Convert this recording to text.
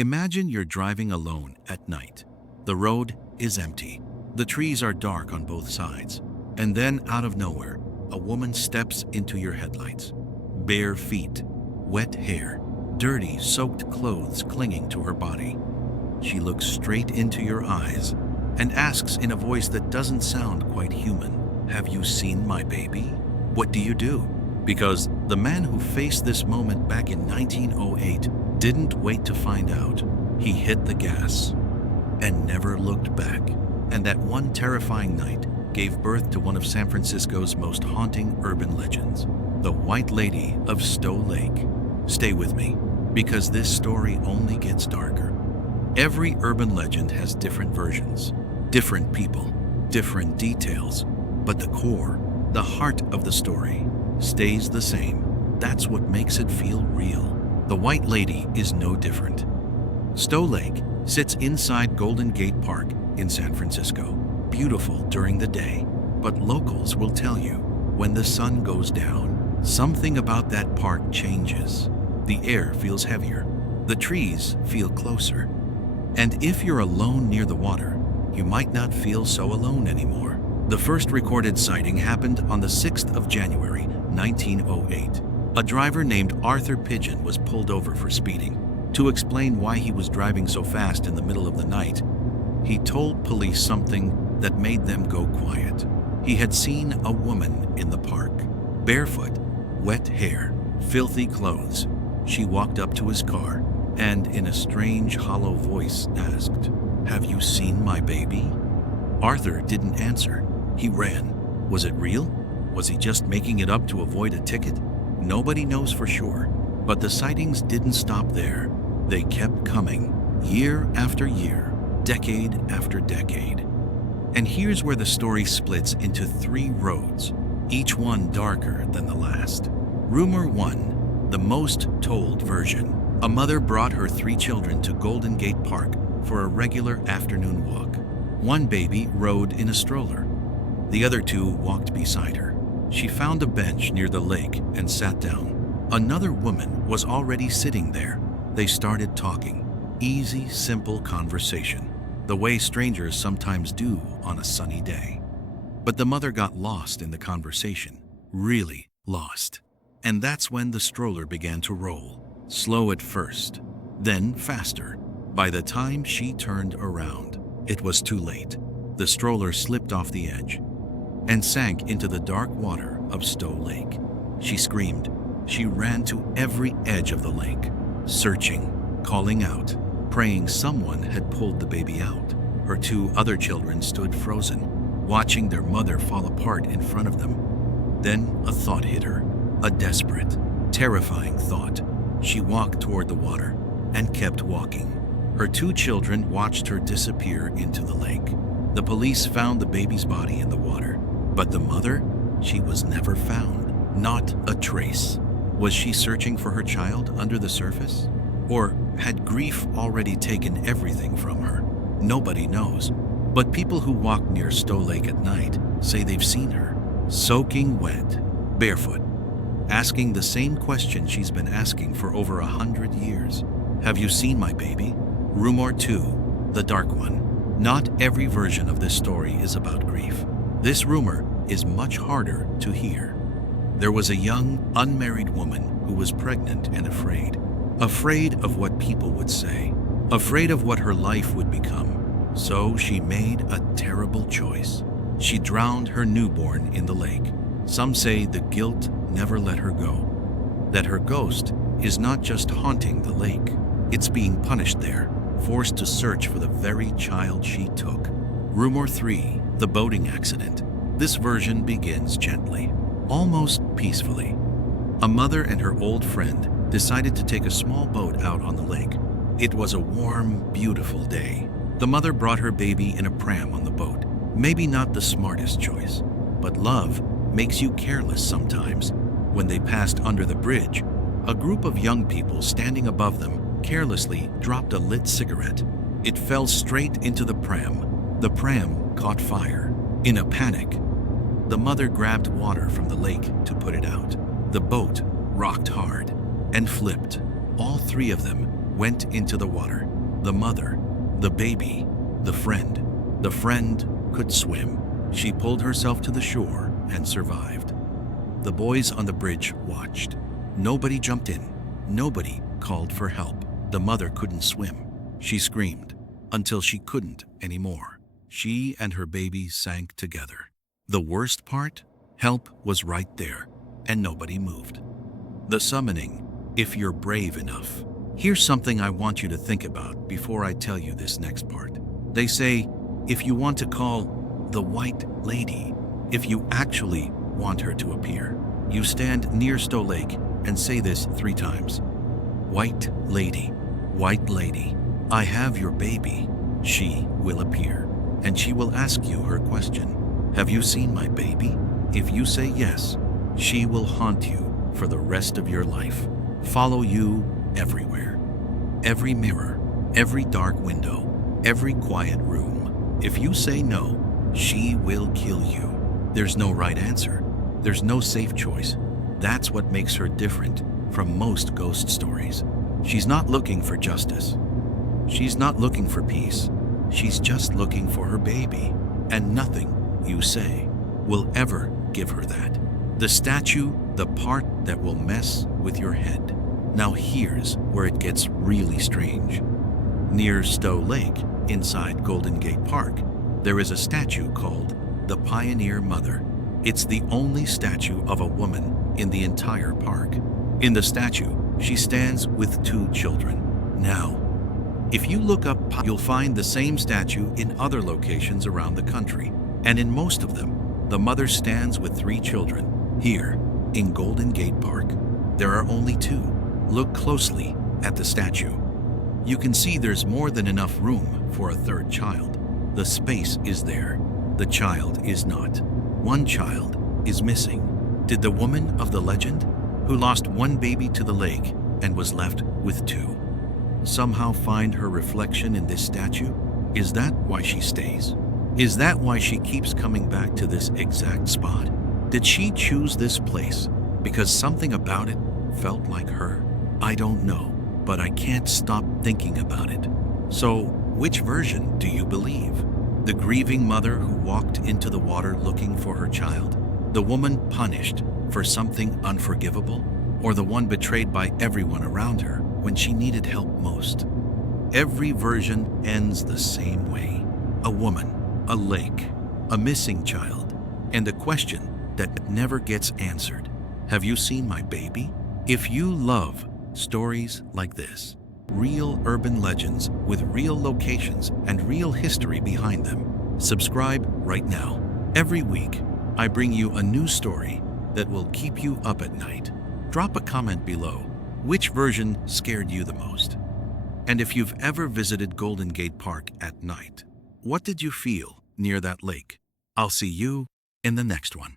Imagine you're driving alone at night. The road is empty. The trees are dark on both sides. And then, out of nowhere, a woman steps into your headlights. Bare feet, wet hair, dirty, soaked clothes clinging to her body. She looks straight into your eyes and asks in a voice that doesn't sound quite human, "Have you seen my baby?" What do you do? Because the man who faced this moment back in 1908 didn't wait to find out. He hit the gas and never looked back. And that one terrifying night gave birth to one of San Francisco's most haunting urban legends, the White Lady of Stow Lake. Stay with me, because this story only gets darker. Every urban legend has different versions, different people, different details, but the core, the heart of the story, stays the same. That's what makes it feel real. The White Lady is no different. Stow Lake sits inside Golden Gate Park in San Francisco, beautiful during the day, but locals will tell you when the sun goes down, something about that park changes. The air feels heavier, the trees feel closer. And if you're alone near the water, you might not feel so alone anymore. The first recorded sighting happened on the 6th of January, 1908. A driver named Arthur Pigeon was pulled over for speeding. To explain why he was driving so fast in the middle of the night, he told police something that made them go quiet. He had seen a woman in the park, barefoot, wet hair, filthy clothes. She walked up to his car and, in a strange, hollow voice, asked, "Have you seen my baby?" Arthur didn't answer. He ran. Was it real? Was he just making it up to avoid a ticket? Nobody knows for sure. But the sightings didn't stop there. They kept coming, year after year, decade after decade. And here's where the story splits into 3 roads, each one darker than the last. Rumor 1, the most told version. A mother brought her 3 children to Golden Gate Park for a regular afternoon walk. One baby rode in a stroller. The other 2 walked beside her. She found a bench near the lake and sat down. Another woman was already sitting there. They started talking. Easy, simple conversation, the way strangers sometimes do on a sunny day. But the mother got lost in the conversation, really lost. And that's when the stroller began to roll, slow at first, then faster. By the time she turned around, it was too late. The stroller slipped off the edge and sank into the dark water of Stow Lake. She screamed. She ran to every edge of the lake, searching, calling out, praying someone had pulled the baby out. Her 2 other children stood frozen, watching their mother fall apart in front of them. Then a thought hit her, a desperate, terrifying thought. She walked toward the water and kept walking. Her 2 children watched her disappear into the lake. The police found the baby's body in the water, but the mother, she was never found. Not a trace. Was she searching for her child under the surface? Or had grief already taken everything from her? Nobody knows. But people who walk near Stow Lake at night say they've seen her, soaking wet, barefoot, asking the same question she's been asking for over 100 years. Have you seen my baby? Rumor 2, the dark one. Not every version of this story is about grief. This rumor is much harder to hear. There was a young, unmarried woman who was pregnant and afraid. Afraid of what people would say. Afraid of what her life would become. So she made a terrible choice. She drowned her newborn in the lake. Some say the guilt never let her go. That her ghost is not just haunting the lake. It's being punished there, forced to search for the very child she took. Rumor 3, the boating accident. This version begins gently, almost peacefully. A mother and her old friend decided to take a small boat out on the lake. It was a warm, beautiful day. The mother brought her baby in a pram on the boat. Maybe not the smartest choice, but love makes you careless sometimes. When they passed under the bridge, a group of young people standing above them carelessly dropped a lit cigarette. It fell straight into the pram. The pram caught fire. In a panic, the mother grabbed water from the lake to put it out. The boat rocked hard and flipped. All 3 of them went into the water. The mother, the baby, the friend. The friend could swim. She pulled herself to the shore and survived. The boys on the bridge watched. Nobody jumped in. Nobody called for help. The mother couldn't swim. She screamed until she couldn't anymore. She and her baby sank together. The worst part? Help was right there, and nobody moved. The summoning, if you're brave enough. Here's something I want you to think about before I tell you this next part. They say, if you want to call the White Lady, if you actually want her to appear, you stand near Stow Lake and say this 3 times. White Lady, I have your baby. She will appear, and she will ask you her question. Have you seen my baby? If you say yes, she will haunt you for the rest of your life, follow you everywhere. Every mirror, every dark window, every quiet room. If you say no, she will kill you. There's no right answer. There's no safe choice. That's what makes her different from most ghost stories. She's not looking for justice. She's not looking for peace. She's just looking for her baby, and nothing you say will ever give her that. The statue, the part that will mess with your head. Now here's where it gets really strange. Near Stow Lake, inside Golden Gate Park, there is a statue called the Pioneer Mother. It's the only statue of a woman in the entire park. In the statue, she stands with 2 children. Now, if you look up, you'll find the same statue in other locations around the country, and in most of them, the mother stands with 3 children. Here, in Golden Gate Park, there are only 2. Look closely at the statue. You can see there's more than enough room for a 3rd child. The space is there. The child is not. One child is missing. Did the woman of the legend, who lost 1 baby to the lake and was left with 2, somehow find her reflection in this statue? Is that why she stays? Is that why she keeps coming back to this exact spot? Did she choose this place because something about it felt like her? I don't know, but I can't stop thinking about it. So, which version do you believe? The grieving mother who walked into the water looking for her child? The woman punished for something unforgivable? Or the one betrayed by everyone around her when she needed help most? Every version ends the same way. A woman, a lake, a missing child, and a question that never gets answered. Have you seen my baby? If you love stories like this, real urban legends with real locations and real history behind them, subscribe right now. Every week, I bring you a new story that will keep you up at night. Drop a comment below. Which version scared you the most? And if you've ever visited Golden Gate Park at night, what did you feel near that lake? I'll see you in the next one.